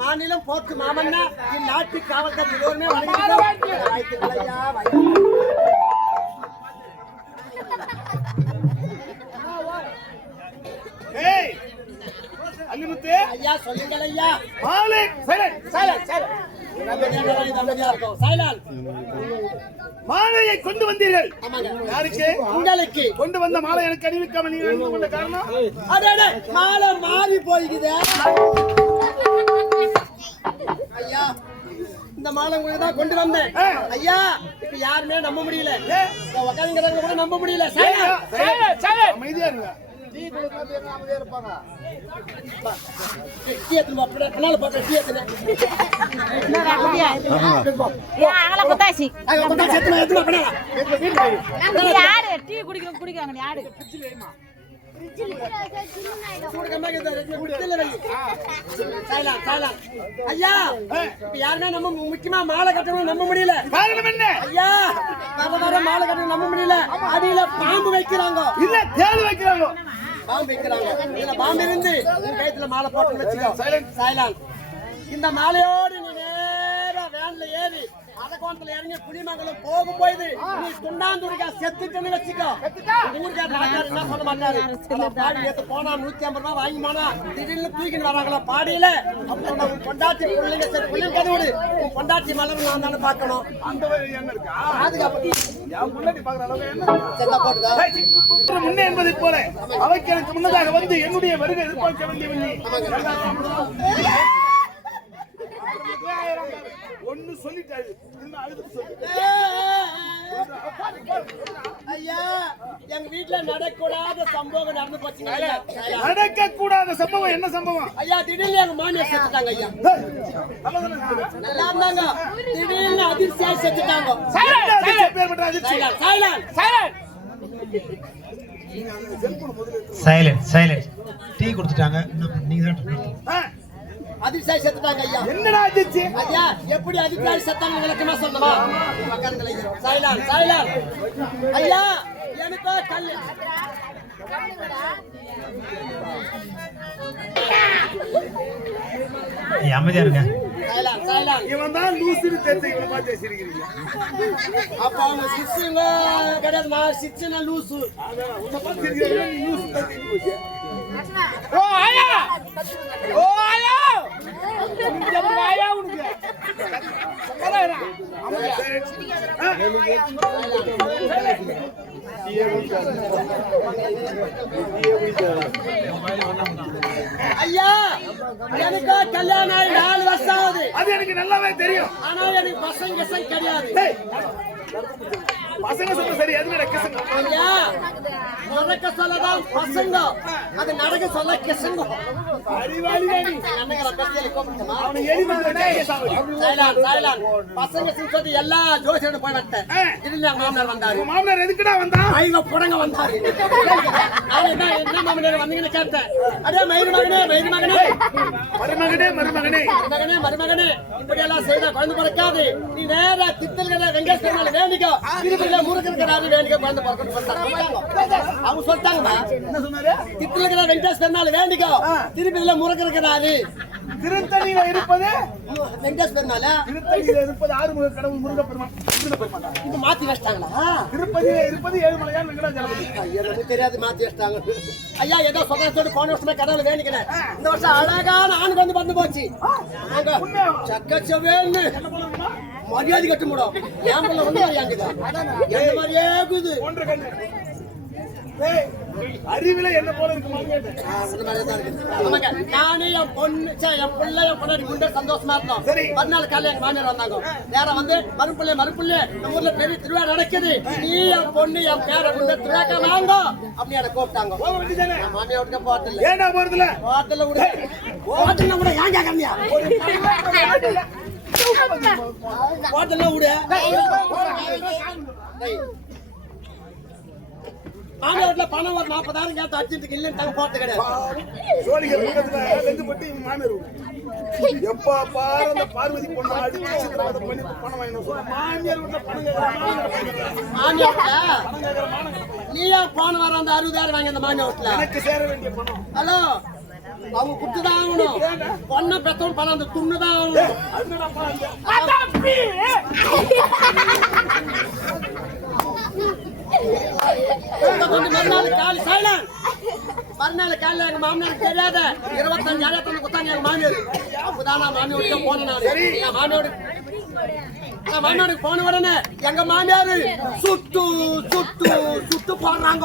மாநிலம் போக்கு மாமன்னா இந்நாட்டு காவல்கார் எல்லோருமே ஐயா சொல்லுங்கள் ஐயா. மாலையை கொண்டு வந்தீர்கள். யாருக்கு? உங்களுக்கு. கொண்டு வந்த மாலை எனக்கு அணிவிக்காம நீங்க அணிந்து கொண்ட காரணம்? அடடே மாலை மாறி போய்க்குது ஐயா. இந்த மாலை உங்களுக்கு தான் கொண்டு வந்தேன் ஐயா. இப்ப யாருமே நம்ப முடியல, உட்காந்துங்கிறவங்க கூட நம்ப முடியல. அமைதியா இருங்க. ஐயா யாருமே நம்ம முக்கியமா மாலை கட்டணும் நம்ப முடியல. காரணம் என்ன ஐயா? வர மாலை கட்டணும் நம்ப முடியல. அடியில பாம்பு வைக்கிறாங்க, இல்ல தேள் வைக்கிறாங்க. பாம்பு வைக்கிறாங்க. இதுல பாம்பு இருந்து உன் கைத்துல மாலை போட்டு வச்சுக்கோ. சைலண்ட். இந்த மாலையோடு நீ நேரா வேன்ல ஏறி அதகோணத்துல இறங்கி புலிமங்கலம் போகும் போது நீ துண்டாந்துருக்கா செத்துட்டுன்னு வச்சுக்கோ. ஊருக்கார ஆட்டாரு என்ன சொல்ல மாட்டாரு. பாடி நேற்று போனா 150 ரூபாய் வாங்கி போனா திடீர்னு தூக்கின்னு வராங்களா பாடியில. அப்புறம் உன் பொண்டாட்டி பிள்ளைங்க சரி பிள்ளைங்க கதவுடு உன் பொண்டாட்டி மலர் நான் தானே பார்க்கணும். அந்த என்ன இருக்கா பாதுகாப்பு முன்னே என்பதை போல அவைக்கு எனக்கு முன்னதாக வந்து என்னுடைய வருகை எதிர்பார்க்க வேண்டியவில்லை. ஒன்னு சொல்லிட்டாரு. ஐயா எங்க வீட்டுல நடக்கூடாத சம்பவம் நடந்து போச்சு. நடக்க கூடாத சம்பவம் என்ன சம்பவம்? ஐயா திடீர்னு எங்க மாமியார் செத்துட்டாங்க. ஐயா நல்லா இருந்தாங்க, திடீர்னு அதிர்ச்சியா செத்துட்டாங்க. சைலண்ட் டீ கொடுத்துட்டாங்க. நீங்க அதிர்ச்சியா செத்துட்டாங்க. ஐயா என்னடா அதிர்ச்சி? ஐயா எப்படி அதிர்ச்சியா செத்தாங்க விளக்கமா சொல்லணுமா? சைலண்ட் ஐயா எனக்கு கல் அமைதியா இருங்க. இவன் தான் லூசுன்னு தெரிஞ்சு இவனை பார்த்து சிரிக்கிறீங்க. அப்ப அவங்க சிச்சுங்க கிடையாது, நான் சிச்சுனா லூசு. உன்னை பார்த்து சிரிக்கிறீங்க, நீ லூசு தட்டி போச்சு. ஓ ஆயா ஆயா உனக்கு ஐயா எனக்கு கல்யாணம் ஆகி 4 வருஷம் ஆகுது. அது எனக்கு நல்லாவே தெரியும். ஆனா எனக்கு பசங்க கிடையாது. பசங்க சொல்ல சரி, அது நடக்க ஐயா நடக்க சொல்லதான் பசங்க, அது நடக்க சொல்ல கிசங்க. பசங்க சொல்லி எல்லா ஜோசியோட போய் வந்தேன். இதுல மாமனார் வந்தாரு. மாமனார் எதுக்குடா வந்தா? ஐயோ புடங்க வந்தாரு. என்ன மாமனார் வந்தீங்கன்னு கேட்டேன். அடே மருமகனே இப்படி எல்லாம் செய்தா குழந்தை பிறக்காது. நீ நேரா திட்டல்கிற வெங்கடேஸ்வரனால வேண்டிக்கோ. திருப்பதியில முருகனுக்கு வேண்டிக்கோ குழந்தை பிறக்கணும். அவங்க சொல்லிட்டாங்கம்மா. என்ன சொன்னாரு? திட்டல்கிற வெங்கடேஸ்வரனால வேண்டிக்கோ. திருப்பதியில முருகனுக்கு திருத்தணியில இருப்பது வெங்கடேஸ்வரனால, திருத்தணியில இருப்பது ஆறுமுக கடவுள் முருகப்பெருமான். இப்ப மாத்தி வச்சிட்டாங்களா? திருப்பதியில இருப்பது ஏழுமலையான் வெங்கடாஜலபதி. எனக்கு தெரியாது, மாத்தி வச்சிட்டாங்க. ஐயா ஏதோ சொந்தத்தோடு போன வருஷமே கடவுள் வேண்டிக்கிறேன். இந்த வருஷம் அழகான ஆணுக்கு வந்து போச்சு. சக்கச்சவேன்னு மரியாதை கட்ட முடியும். ஏன் ஒண்ணு மரியாதைக்குது என்ன மாதிரியே இருக்குது. அறிவில என்ன போல இருக்குமா கேட்டேன். இந்த மாதிரி தான் இருக்கு. ஆமாங்க. நானே என் பொண்ணு என் பிள்ளை என் பொண்ணாடி முன்னே சந்தோஷமா இருந்தோம். சரி. மறுநாள் காலையில எங்க மாமியார் வந்தாங்க. நேரா வந்து மறுப்புள்ளே நம்ம ஊர்ல பெரிய திருவிழா நடக்குது, நீ என் பொண்ணு என் பேரை முன்னே திருவிழாக்க வாங்க அப்படி என்ன கூப்பிட்டாங்க. போக வேண்டியதானே? என் மாமியார் விட்டு போட்டல ஏன்டா போறதுல? ஹோட்டல்ல விட ஹோட்டல்ல கூட ஏன் கேட்கறியா? ஹோட்டல்ல விட மாமியார்ல பணம் ஒரு 40,000 கேட்டு அர்ஜென்ட்டுக்கு இல்லைன்னு தாங்க போறது கிடையாது. சோழிகள் பக்கத்துல லெந்து போட்டு இவன் மாமியார் வீடு. எப்ப பாரு அந்த பார்வதி பொண்ணு அடிச்சு சித்திரவதை பண்ணி பணம் வாங்கினோம். சொல்ல மாமியார் வீட்டுல பணம் கேட்கறாங்க. மாமியார் நீயா போன வர அந்த 60,000 வாங்கி அந்த மாமியார் வீட்டுல எனக்கு சேர வேண்டிய பணம். ஹலோ அவங்க குத்துதான் ஆகணும். பொண்ணை பெத்தவன் பணம் அந்த துண்ணுதான் ஆகணும். அதுதான் பாருங்க. மறுநாள் காலையில எங்க மாமியாருக்கு தெரியாத 25,000 குத்தாங்க எங்க மாமியார். அப்பதான் நான் மாமியாருக்கு போனேன். நான் மாமியாருக்கு போன உடனே எங்க மாமியாரு சுட்டு போடுறாங்க.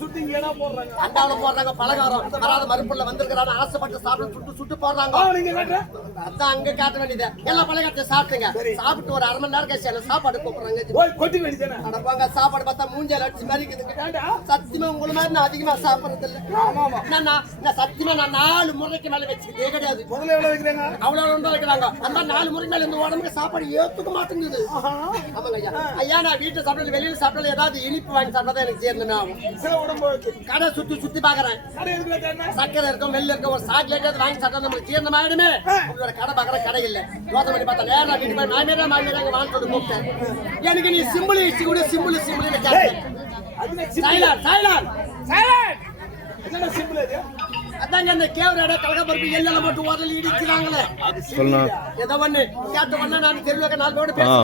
சுத்தி இங்க என்ன போடுறாங்க? அண்டாவில போடுறாங்க பலகாரம். வராத மறுப்புள்ள வந்திருக்கிறாங்க ஆசைப்பட்டு சாப்பிட சுட்டு போடுறாங்க. நீங்க கேட்ட அதான் அங்க காட்ட வேண்டியது எல்லா பலகாரத்தையும் சாப்பிட்டுங்க. சாப்பிட்டு ஒரு 1/2 மணி நேரம் கழிச்சு எனக்கு சாப்பாடு கூப்பிடுறாங்க. போய் கொட்டி வேண்டியதானே? அடப்பாங்க சாப்பாடு பார்த்தா மூஞ்சால அடிச்சு மறிக்குதுங்க. சத்தியமா உங்களை மாதிரி நான் அதிகமா சாப்பிடுறது இல்ல. நான் சத்தியமா நான் 4 முறைக்கு மேல வச்சுக்கிட்டே கிடையாது. முதல்ல எவ்வளவு வைக்கிறீங்க? அவ்வளவு ஒன்றா வைக்கிறாங்க. அந்த 4 முறைக்கு மேல இந்த உடம்புக்கு சாப்பாடு ஏத்துக்க மாட்டேங்குது. ஆமாங்க ஐயா. ஐயா நான் வீட்டுல சாப்பிடல வெளியில சாப்பிடல ஏதாவது இனிப்பு வாங்கி சாப்பிட்டா எனக்கு ஜீரணமே ஆகும். சில உடம்பு வச்சு கடை சுத்தி பாக்குறேன். கடை எதுக்குள்ள தேடின? சக்கரை இருக்கும் வெள்ளம் இருக்கும் ஒரு சாக்லேட் வாங்கி சாப்பிட்டா நம்மளுக்கு ஜீரணம் ஆயிடுமே. உங்களோட கடை பாக்குற கடை இல்ல. யோசனை பண்ணி பார்த்தா நேரா வீட்டு போய் மாமியாரா வாங்கிட்டு வந்து கூப்பிட்டேன். எனக்கு நீ சிம்பிள் இஷ்டி கூட சிம்பிள் கேட்டேன். சைலண்ட் என்னடா சிம்பிள் இது? அதாங்க அந்த கேவரட கலகபருப்பு எல்லாம் போட்டு ஓரல் இடிக்கிறாங்களே. ஏதோ ஒண்ணு கேட்ட உடனே நான் தெருவுல 4 பேரோட